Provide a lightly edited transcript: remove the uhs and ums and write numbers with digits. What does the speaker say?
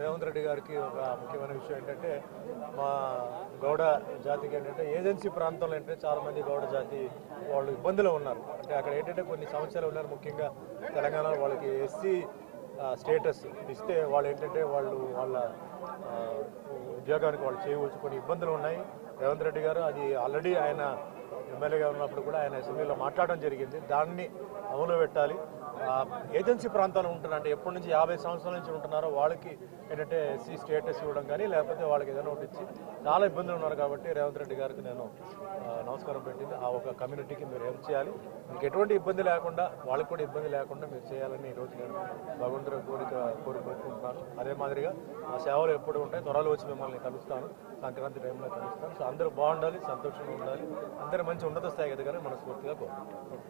రేవంత్ రెడ్డి గారికి ఒక ముఖ్యమైన విషయం ఏంటంటే మా గౌడ జాతికి ఏంటంటే ఏజెన్సీ ప్రాంతంలో ఏంటంటే చాలా మంది గౌడ జాతి వాళ్ళు ఇబ్బందులు ఉన్నారు. అంటే అక్కడ ఏంటంటే కొన్ని సమస్యలు ఉన్నారు. ముఖ్యంగా తెలంగాణలో వాళ్ళకి ఎస్సీ స్టేటస్ ఇస్తే వాళ్ళు ఏంటంటే వాళ్ళ ఉద్యోగానికి వాళ్ళు చేయవచ్చు కొన్ని ఇబ్బందులు ఉన్నాయి. రేవంత్ రెడ్డి గారు అది ఆల్రెడీ ఆయన ఎమ్మెల్యేగా ఉన్నప్పుడు కూడా ఆయన అసెంబ్లీలో మాట్లాడడం జరిగింది. దాన్ని అమలు పెట్టాలి. ఏజెన్సీ ప్రాంతాలు ఉంటున్నారు అంటే ఎప్పటి నుంచి 50 సంవత్సరాల నుంచి ఉంటున్నారో వాళ్ళకి ఏంటంటే ఎస్సీ స్టేటస్ ఇవ్వడం కానీ లేకపోతే వాళ్ళకి ఏదైనా ఒకటి ఇచ్చి చాలా ఇబ్బందులు ఉన్నారు. కాబట్టి రేవంత్ రెడ్డి గారికి నేను నమస్కారం పెట్టింది. ఆ ఒక కమ్యూనిటీకి మీరు హెల్ప్ చేయాలి. మీకు ఎటువంటి ఇబ్బంది లేకుండా వాళ్ళకి కూడా ఇబ్బంది లేకుండా మీరు చేయాలని ఈరోజు నేను భగవంతుడి కోరుకుంటున్నాను. అదే మాదిరిగా ఆ సేవలు ఎప్పుడు ఉంటాయి. త్వరలో వచ్చి మిమ్మల్ని కలుస్తాను. సంక్రాంతి టైంలో కలుస్తాను. సో అందరూ బాగుండాలి, సంతోషంగా ఉండాలి, అందరూ మంచి ఉన్నత స్థాయికి ఎదగాలని మనస్ఫూర్తిగా కోరుకుంటున్నాను.